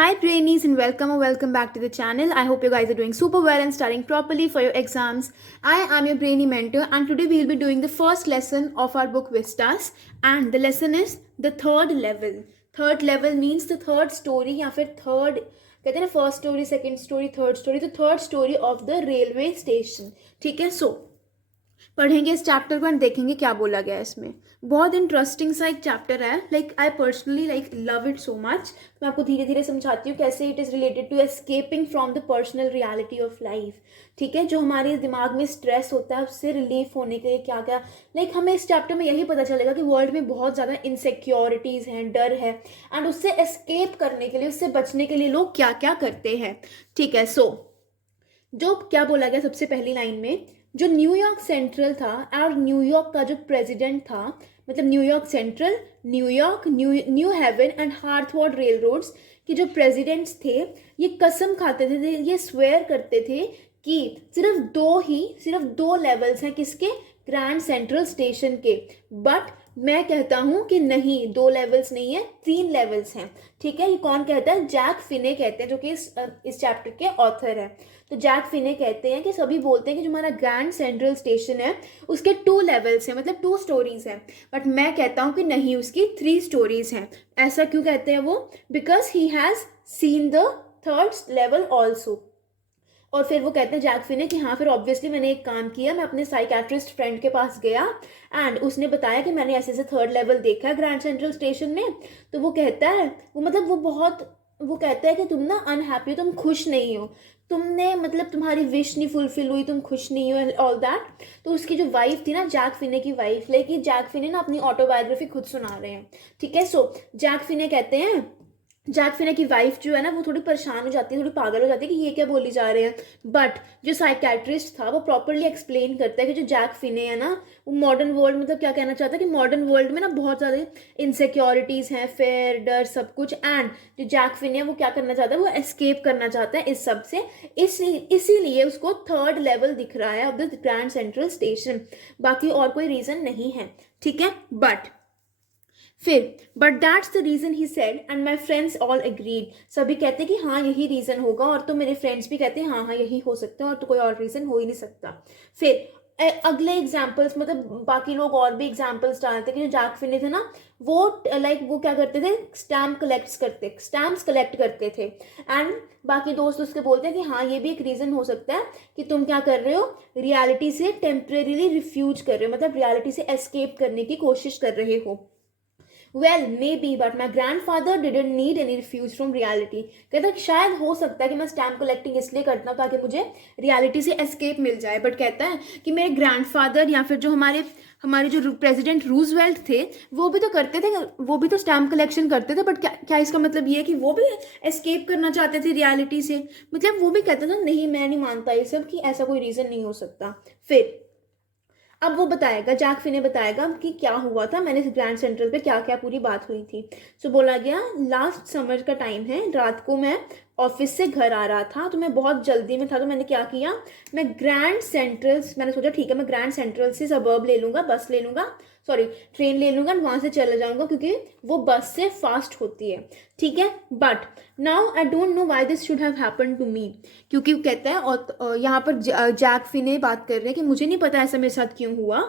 Hi trainees and welcome back to the channel. I hope you guys are doing super well and studying properly for your exams. I am your brainy mentor and today we will be doing the first lesson of our book Vistas and the lesson is the third level. Third level means the third story या फिर third कहते हैं ना first story second story third story तो third story of the railway station. ठीक है. सो पढ़ेंगे इस चैप्टर को एंड देखेंगे क्या बोला गया है इसमें. बहुत इंटरेस्टिंग सा एक चैप्टर है. I personally love it so much. मैं आपको धीरे धीरे समझाती हूँ कैसे it is related to escaping from the personal reality of life. ठीक है. जो हमारे दिमाग में स्ट्रेस होता है उससे रिलीफ होने के लिए क्या क्या हमें इस चैप्टर में यही पता चलेगा कि वर्ल्ड में बहुत ज़्यादा इनसिक्योरिटीज़ हैं, डर है एंड उससे एस्केप करने के लिए, उससे बचने के लिए लोग क्या क्या करते हैं. ठीक है. सो जो क्या बोला गया सबसे पहली लाइन में, जो न्यूयॉर्क सेंट्रल था और न्यूयॉर्क का जो प्रेसिडेंट था, मतलब New York central, New York, New Haven and Hartford railroads के जो प्रेसिडेंट्स थे ये कसम खाते थे, ये स्वेयर करते थे कि सिर्फ दो लेवल्स हैं किसके, ग्रैंड सेंट्रल स्टेशन के. बट मैं कहता हूं कि नहीं, 2 लेवल्स नहीं है, 3 लेवल्स हैं. ठीक है. ये कौन कहता है? जैक फिने कहते हैं, जो कि इस चैप्टर के ऑथर है. तो जैक फिने कहते हैं कि सभी बोलते हैं कि जो हमारा ग्रैंड सेंट्रल स्टेशन है उसके 2 लेवल्स हैं, मतलब 2 स्टोरीज हैं. बट मैं कहता हूं कि नहीं, उसकी 3 स्टोरीज हैं. ऐसा क्यों कहते हैं वो? Because he has seen the third level also. और फिर वो कहते हैं जैक फिने कि हाँ, फिर ऑब्वियसली मैंने एक काम किया, मैं अपने साइकेट्रिस्ट फ्रेंड के पास गया एंड उसने बताया कि मैंने ऐसे ऐसे थर्ड लेवल देखा है ग्रैंड सेंट्रल स्टेशन में. तो वो कहता है, वो कहता है कि तुम ना अनहैप्पी हो, तुम खुश नहीं हो, तुमने तुम्हारी विश नहीं फुलफिल हुई, तुम खुश नहीं हो, ऑल दैट. तो उसकी जो वाइफ थी ना, जैक फिने की वाइफ, जैक फिने ना अपनी ऑटोबायोग्राफी खुद सुना रहे हैं. ठीक है. सो जैक फिने कहते हैं, जैक फिने की वाइफ जो है ना वो थोड़ी परेशान हो जाती है, थोड़ी पागल हो जाती है कि ये क्या बोली जा रहे हैं. बट जो साइकेट्रिस्ट था वो प्रॉपरली एक्सप्लेन करता है कि जो जैक फिने है ना वो मॉडर्न वर्ल्ड, क्या कहना चाहता है कि मॉडर्न वर्ल्ड में ना बहुत ज़्यादा इनसिक्योरिटीज़ हैं, फेयर, डर, सब कुछ. एंड जो जैक फिने है वो क्या करना चाहता है, वो एस्केप करना चाहता है इस सब से. इसीलिए उसको थर्ड लेवल दिख रहा है of the grand central station. बाकी और कोई रीज़न नहीं है. ठीक है. But that's the reason he said and my friends all agreed. सभी कहते हैं कि हाँ यही रीज़न होगा, और तो मेरे फ्रेंड्स भी कहते हैं हाँ हाँ यही हो सकता है और तो कोई और रीज़न हो ही नहीं सकता. फिर अगले एग्जाम्पल्स, बाकी लोग और भी एग्जाम्पल्स डालते कि जो जैक फिने थे ना वो वो क्या करते थे, स्टैम्प्स कलेक्ट करते थे. एंड बाकी दोस्त उसके बोलते हैं कि हाँ ये भी एक रीज़न हो सकता है कि तुम क्या कर रहे हो, रियलिटी से टेम्परेरीली रिफ्यूज कर रहे हो, रियलिटी से एस्केप करने की कोशिश कर रहे हो. Well, maybe, but my grandfather didn't need any refuge from reality. कहता शायद हो सकता है कि मैं स्टैम्प कलेक्टिंग इसलिए करता हूँ ताकि मुझे रियलिटी से एस्केप मिल जाए. बट कहता है कि मेरे ग्रैंडफादर या फिर जो हमारे जो प्रेसिडेंट रूजवेल्ट थे वो भी तो करते थे, वो भी तो स्टैम्प कलेक्शन करते थे. बट क्या इसका मतलब ये है कि वो भी एस्केप करना चाहते थे रियलिटी से? वो भी कहते थे नहीं, मैं नहीं मानता ये सब, कि ऐसा कोई रीज़न नहीं हो सकता. फिर अब वो बताएगा, जैक फिने बताएगा कि क्या हुआ था, मैंने ग्रैंड सेंट्रल पे क्या क्या पूरी बात हुई थी. सो बोला गया, लास्ट समर का टाइम है, रात को मैं ऑफिस से घर आ रहा था तो मैं बहुत जल्दी में था. तो मैंने क्या किया, मैंने सोचा ठीक है मैं ग्रैंड सेंट्रल से सबर्ब ले लूँगा, ट्रेन ले लूँगा और वहाँ से चला जाऊँगा क्योंकि वो बस से फास्ट होती है. ठीक है. But now I don't know why this should have happen to me. क्योंकि वो कहता है, और यहाँ पर जैक फिने बात कर रहे हैं कि मुझे नहीं पता ऐसा मेरे साथ क्यों हुआ,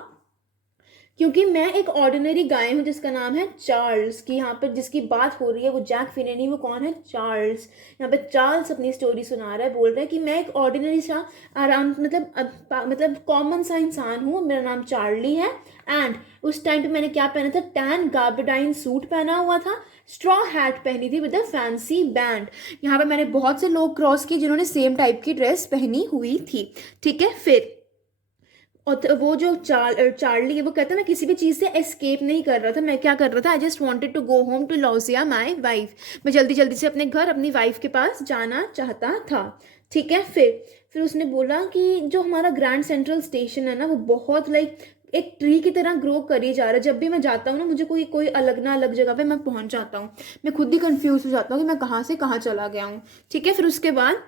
क्योंकि मैं एक ऑर्डिनरी गाय हूँ जिसका नाम है चार्ल्स. की यहाँ पर जिसकी बात हो रही है वो जैक फिने नहीं, वो कौन है? चार्ल्स. यहाँ पे चार्ल्स अपनी स्टोरी सुना रहा है, बोल रहा है कि मैं एक ऑर्डिनरी सा आराम कॉमन सा इंसान हूँ, मेरा नाम चार्ली है. एंड उस टाइम पे मैंने क्या पहना था, टैन गार्बेडाइन सूट पहना हुआ था, स्ट्रॉ हैट पहनी थी विद अ फैंसी बैंड. यहाँ पे मैंने बहुत से लोग क्रॉस किए जिन्होंने सेम टाइप की ड्रेस पहनी हुई थी. ठीक है. फिर और वो जो चार्ली है वो कहता है मैं किसी भी चीज़ से एस्केप नहीं कर रहा था. मैं क्या कर रहा था, I just wanted to go home to लॉजिया माई वाइफ. मैं जल्दी जल्दी से अपने घर अपनी वाइफ के पास जाना चाहता था. ठीक है. फिर उसने बोला कि जो हमारा ग्रैंड सेंट्रल स्टेशन है ना वो बहुत एक ट्री की तरह ग्रो करी जा रहा है. जब भी मैं जाता हूँ ना मुझे कोई अलग जगह पे मैं पहुँच जाता हूँ, मैं खुद ही कंफ्यूज हो जाता हूँ कि मैं कहाँ से कहाँ चला गया हूँ. ठीक है. फिर उसके बाद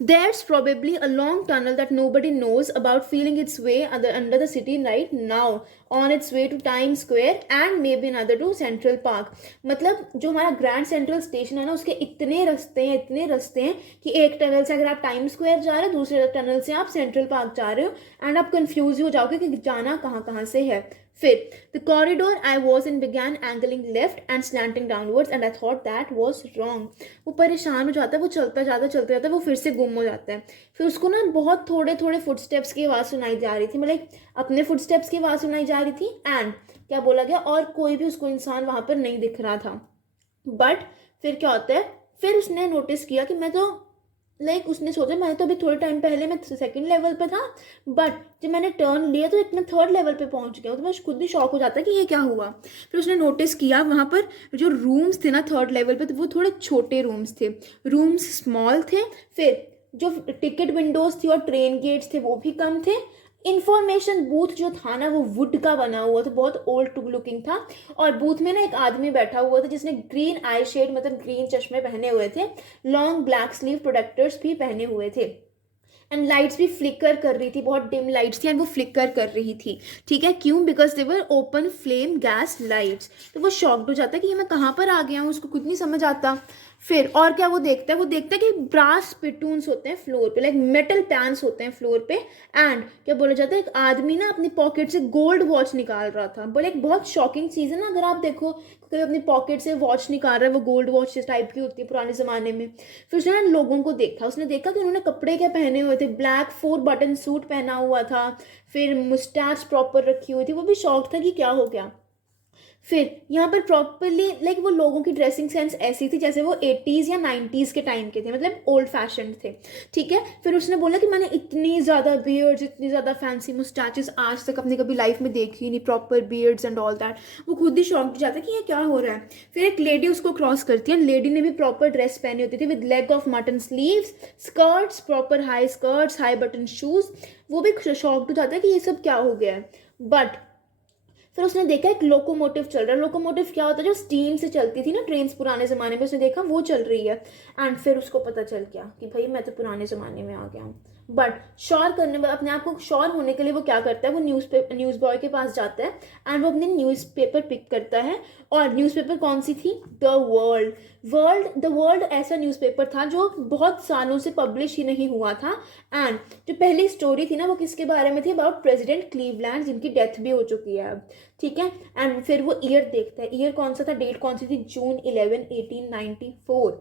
There's probably a long tunnel that nobody knows about feeling its way under the city right now, on its way to Times Square and maybe another to Central Park. मतलब जो हमारा ग्रैंड सेंट्रल स्टेशन है ना, उसके इतने रास्ते हैं कि एक टनल से अगर आप टाइम स्क्वायर जा रहे हो, दूसरे टनल से आप सेंट्रल पार्क जा रहे हो, एंड आप कंफ्यूज हो जाओगे कि जाना कहाँ कहाँ से है. फिर the corridor I was in began angling left and slanting downwards and I thought that was wrong. वो परेशान हो जाता है, वो चलता जाता है, वो फिर से गुम हो जाता है. फिर उसको ना बहुत थोड़े थोड़े फुटस्टेप्स की आवाज़ सुनाई जा रही थी, मतलब अपने फुटस्टेप्स की आवाज़ सुनाई जा रही थी, एंड क्या बोला गया, और कोई भी उसको इंसान वहाँ पर नहीं दिख रहा था. बट फिर क्या होता है, फिर उसने नोटिस किया कि मैं तो उसने सोचा मैं तो अभी थोड़े टाइम पहले मैं सेकंड लेवल पे था, बट जब मैंने टर्न लिया तो मैं थर्ड लेवल पे पहुंच गया. तो मैं खुद भी शॉक हो जाता कि ये क्या हुआ. फिर उसने नोटिस किया वहाँ पर जो रूम्स थे ना थर्ड लेवल पे, तो वो थोड़े छोटे रूम्स थे, रूम्स स्मॉल थे. फिर जो टिकट विंडोज थी और ट्रेन गेट्स थे वो भी कम थे. इंफॉर्मेशन बूथ जो था ना वो वुड का बना हुआ था, बहुत ओल्ड लुकिंग था. और बूथ में ना एक आदमी बैठा हुआ था जिसने ग्रीन आई शेड मतलब ग्रीन चश्मे पहने हुए थे, लॉन्ग ब्लैक स्लीव प्रोटेक्टर्स भी पहने हुए थे, एंड लाइट्स भी फ्लिकर कर रही थी, बहुत डिम लाइट्स थी एंड वो फ्लिकर कर रही थी. ठीक है, क्यों? Because they were open flame gas lights. तो वो शॉक्ड हो जाता है कि ये मैं कहाँ पर आ गया हूँ, उसको खुद नहीं समझ आता. फिर और क्या वो देखता है कि ब्रास स्पिटून्स होते हैं फ्लोर पे, मेटल पैन्स होते हैं फ्लोर पे, एंड क्या बोला जाता है, एक आदमी ना अपनी पॉकेट से गोल्ड वॉच निकाल रहा था. बोले एक बहुत शॉकिंग चीज़ है ना, अगर आप देखो कोई अपनी पॉकेट से वॉच निकाल रहा है, वो गोल्ड वॉच इस टाइप की होती है पुराने ज़माने में. फिर उसने ना लोगों को देखा, उसने देखा कि उन्होंने कपड़े क्या पहने हुए थे, ब्लैक 4 बटन सूट पहना हुआ था, फिर मुस्टैच प्रॉपर रखी हुई थी. वो भी शॉक था कि क्या हो गया. फिर यहाँ पर प्रॉपरली वो लोगों की ड्रेसिंग सेंस ऐसी थी जैसे वो 80s या 90s के टाइम के थे, मतलब ओल्ड फैशन थे. ठीक है, फिर उसने बोला कि मैंने इतनी ज़्यादा बियर्ड्स, इतनी ज़्यादा फैंसी मुस्टैचेस आज तक अपनी कभी लाइफ में देखी नहीं, proper beards and all that. वो खुद ही शॉक हो जाता है कि ये क्या हो रहा है. फिर एक लेडी उसको क्रॉस करती है, लेडी ने भी प्रॉपर ड्रेस पहनी होती थी with leg of mutton sleeves, skirts, proper high skirts, high button shoes. वो भी शॉक हो जाता है कि ये सब क्या हो गया है. बट फिर उसने देखा एक लोकोमोटिव चल रहा है. लोकोमोटिव क्या होता है, जो स्टीम से चलती थी ना ट्रेन पुराने ज़माने में, उसने देखा वो चल रही है. एंड फिर उसको पता चल गया कि भाई मैं तो पुराने ज़माने में आ गया हूँ. बट श्योर करने में अपने आप को श्योर होने के लिए वो क्या करता है, वो न्यूज़ बॉय के पास जाता है एंड वो अपने न्यूज़पेपर पिक करता है. और न्यूज़पेपर कौन सी थी? द वर्ल्ड ऐसा न्यूज़पेपर था जो बहुत सालों से पब्लिश ही नहीं हुआ था. एंड जो पहली स्टोरी थी ना वो किसके बारे में थी? अबाउट प्रेसिडेंट क्लीवलैंड, जिनकी डेथ भी हो चुकी है अब. ठीक है, एंड फिर वो ईयर देखता है, ईयर कौन सा था, डेट कौन सी थी? जून 11 1894.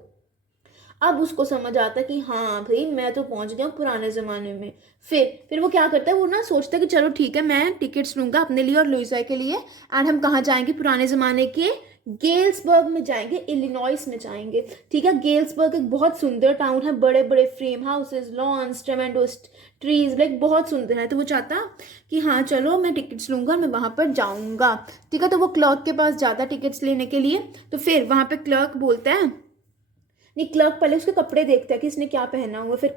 अब उसको समझ आता कि हाँ भाई मैं तो पहुंच गया हूँ पुराने ज़माने में. फिर वो क्या करता है, वो ना सोचता है कि चलो ठीक है मैं टिकट्स लूँगा अपने लिए और लुइसा के लिए, एंड हम कहाँ जाएंगे? पुराने ज़माने के गेल्सबर्ग में जाएंगे, इलिनॉइस में जाएंगे. ठीक है, गेल्सबर्ग एक बहुत सुंदर टाउन है, बड़े बड़े फ्रेम हाउसेस, लॉन्स, ट्रेमेंडोस ट्रीज, बहुत सुंदर है. तो वो चाहता कि हाँ चलो मैं टिकट्स लूँगा और मैं वहाँ पर जाऊँगा. ठीक है, तो वो क्लर्क के पास जाता टिकट्स लेने के लिए. तो फिर वहाँ पर क्लर्क बोलता है, नहीं क्लर्क पहले उसके कपड़े देखता है कि इसने क्या पहना हुआ. फिर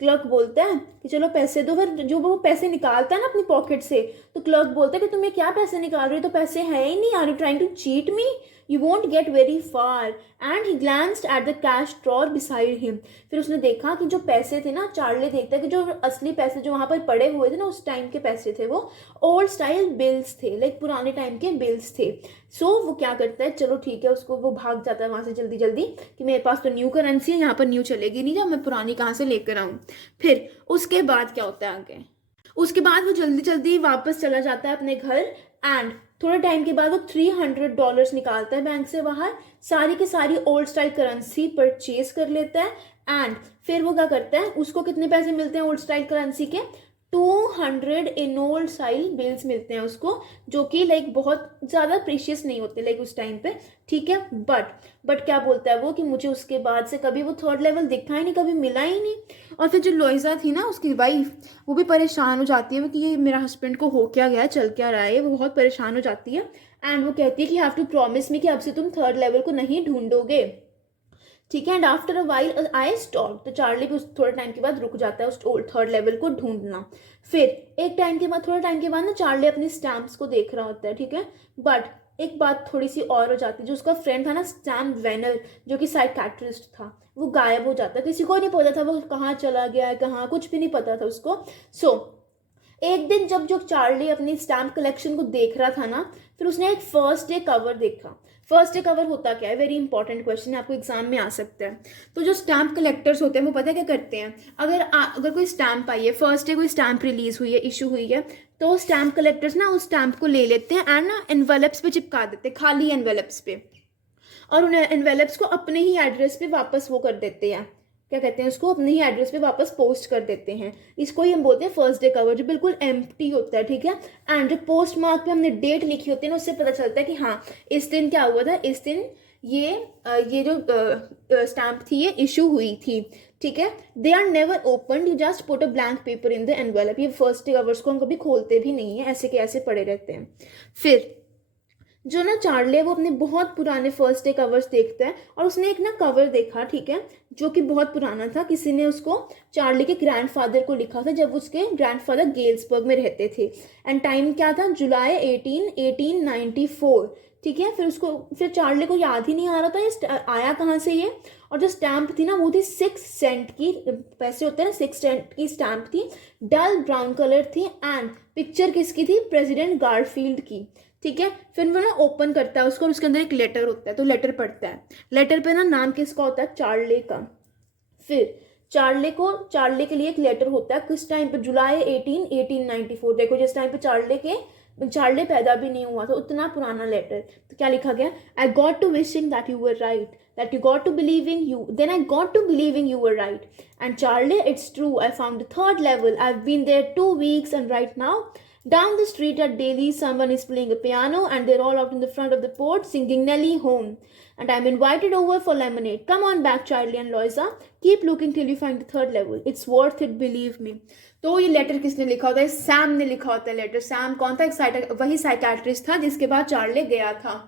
क्लर्क बोलता है कि चलो पैसे दो. फिर जो वो पैसे निकालता है ना अपनी पॉकेट से, तो क्लर्क बोलता है कि तुम्हें क्या पैसे निकाल रही हो, तो पैसे है ही नहीं, are you trying to cheat me, you won't get very far. And he glanced at the cash drawer beside him. फिर उसने देखा कि जो पैसे थे ना, चार्ली देखता है कि जो असली पैसे जो वहाँ पर पड़े हुए थे ना उस टाइम के पैसे थे, वो ओल्ड स्टाइल बिल्स थे, पुराने टाइम के बिल्स थे. वो क्या करता है, चलो ठीक है, उसको वो भाग जाता है वहाँ से जल्दी जल्दी कि मेरे पास तो न्यू करेंसी है, यहाँ पर न्यू चलेगी नहीं, जब मैं पुरानी कहाँ से लेकर आऊँ. फिर उसके बाद क्या होता है आगे, उसके बाद वो जल्दी जल्दी वापस चला जाता है अपने घर. एंड थोड़े टाइम के बाद वो $300 निकालता है बैंक से बाहर, सारी की सारी ओल्ड स्टाइल करेंसी परचेज कर लेता है. एंड फिर वो क्या करता है, उसको कितने पैसे मिलते हैं ओल्ड स्टाइल करेंसी के? 200 इन ओल्ड स्टाइल बिल्स मिलते हैं उसको, जो कि बहुत ज़्यादा प्रीशियस नहीं होते उस टाइम पे. ठीक है, बट क्या बोलता है वो कि मुझे उसके बाद से कभी वो थर्ड लेवल दिखा ही नहीं, कभी मिला ही नहीं. और फिर जो लोइजा थी ना उसकी वाइफ, वो भी परेशान हो जाती है कि ये मेरा हस्बैंड को हो क्या गया, चल क्या रहा है. वो बहुत परेशान हो जाती है एंड वो कहती है कि हैव टू प्रॉमिस मी कि अब से तुम थर्ड लेवल को नहीं ढूंढोगे. ठीक है। And after a while I stop, तो चार्ली भी उस थोड़े टाइम के बाद रुक जाता है उस थर्ड लेवल को ढूंढना। फिर एक टाइम के बाद, थोड़े टाइम के बाद ना, चार्ली अपनी स्टैम्प्स को देख रहा होता है, ठीक है। बट एक बात थोड़ी सी और हो जाती है, जो उसका फ्रेंड था ना सैम वेनर, जो कि साइकाट्रिस्ट था, वो गायब हो जाता है। किसी को नहीं पता था वो कहाँ चला गया है, कहाँ, कुछ भी नहीं पता था उसको। सो एक दिन जब जो चार्ली अपनी स्टैम्प कलेक्शन को देख रहा था ना, फिर उसने एक फर्स्ट डे कवर देखा। फर्स्ट डे कवर होता क्या है, वेरी इंपॉर्टेंट क्वेश्चन है, आपको एग्जाम में आ सकता है। तो जो स्टैम्प कलेक्टर्स होते हैं वो पता है क्या करते हैं, अगर कोई स्टैम्प आई है, फर्स्ट डे कोई स्टैम्प रिलीज हुई है, इशू हुई है, तो स्टैम्प कलेक्टर्स ना उस स्टैम्प को ले लेते हैं एंड ना एनवेलप्स पे चिपका देते हैं, खाली एनवेलप्स पे, और उन एनवेलप्स को अपने ही एड्रेस पे वापस वो कर देते हैं, क्या कहते हैं उसको, अपने ही एड्रेस पे वापस पोस्ट कर देते हैं। इसको ही हम बोलते हैं फर्स्ट डे कवर, जो बिल्कुल एम्प्टी होता है, ठीक है। एंड जो पोस्ट मार्क पे हमने डेट लिखी होती है ना, उससे पता चलता है कि हाँ इस दिन क्या हुआ था, इस दिन ये जो स्टैम्प थी ये इशू हुई थी, ठीक है। They are never open, you just put a blank paper in the envelope. ये फर्स्ट डे कवर्स को हम कभी खोलते भी नहीं है, ऐसे के ऐसे पड़े रहते हैं। फिर जो ना चार्ली है वो अपने बहुत पुराने फर्स्ट डे कवर्स देखता है, और उसने एक ना कवर देखा, ठीक है, जो कि बहुत पुराना था। किसी ने उसको चार्ली के ग्रैंडफादर को लिखा था, जब उसके ग्रैंडफादर गेल्सबर्ग में रहते थे। एंड टाइम क्या था, जुलाई 1894, ठीक है। फिर चार्ली को याद ही नहीं आ रहा था ये आया कहाँ से ये। और जो स्टैम्प थी ना वो थी 6 सेंट की, पैसे होते हैं ना, 6 सेंट की स्टैम्प थी, डल ब्राउन कलर थी, एंड पिक्चर किसकी थी, प्रेसिडेंट गारफील्ड की, ठीक है। फिर वो ना ओपन करता है उसको, और उसके अंदर एक लेटर होता है, तो लेटर पढ़ता है। लेटर पे ना नाम किसका होता है, चार्ली का। फिर चार्ली के लिए एक लेटर होता है, किस टाइम पे, जुलाई 1894। देखो जिस टाइम पे चार्ली पैदा भी नहीं हुआ था, उतना पुराना लेटर। तो क्या लिखा गया, I got to wishing that you were right, that you got to believing you, then I got to believing you were right, and Charlie, it's true, I found the third level, I've been there 2 weeks, and right now down the street at Daly someone is playing a piano, and they're all out in the front of the porch singing Nelly Home, and I'm invited over for lemonade. Come on back, Charlie and Loisa, keep looking till you find the third level, it's worth it, believe me. तो ये letter किसने लिखा होता है, Sam ने लिखा होता है लेटर। सैम कौन था, वही साइकाट्रिस्ट था जिसके बाद चार्ली गया था।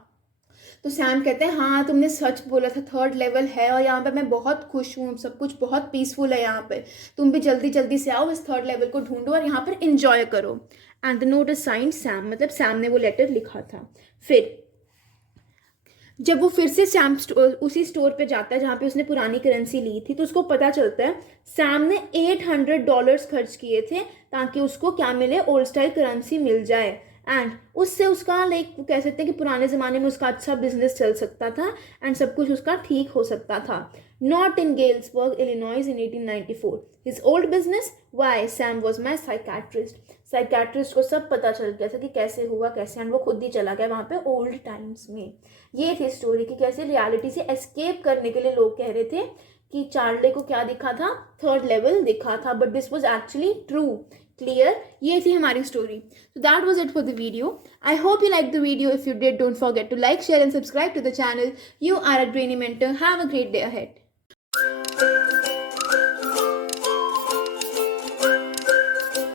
तो सैम कहते हैं हाँ तुमने सच बोला था, थर्ड लेवल है, और यहाँ पे मैं बहुत खुश हूँ, सब कुछ बहुत पीसफुल है यहाँ पे, तुम भी जल्दी जल्दी से आओ, इस थर्ड लेवल को ढूंढो और यहाँ पर इंजॉय करो। And the note is signed Sam, मतलब सैम ने वो लेटर लिखा था। फिर जब वो फिर से सैम उसी स्टोर पे जाता है जहाँ पे उसने पुरानी करेंसी ली थी, तो उसको पता चलता है सैम ने $800 खर्च किए थे ताकि उसको क्या मिले, ओल्ड स्टाइल करेंसी मिल जाए। एंड उससे उसका लाइक कह सकते हैं कि पुराने ज़माने में उसका अच्छा बिजनेस चल सकता था एंड सब कुछ उसका ठीक हो सकता था। Not in Galesburg Illinois in 1894, his old business, why Sam was my psychiatrist को सब पता चल गया था कि कैसे हुआ कैसे, एंड वो खुद ही चला गया वहाँ पे ओल्ड टाइम्स में। ये थी स्टोरी कि कैसे रियलिटी से एस्केप करने के लिए लोग कह रहे थे कि चार्ली को क्या दिखा था, थर्ड लेवल दिखा था, but this was actually true. Clear, ये थी हमारी story. So that was it for the video. I hope you liked the video. If you did, don't forget to like, share and subscribe to the channel. You are a Brainy Mentor. Have a great day ahead.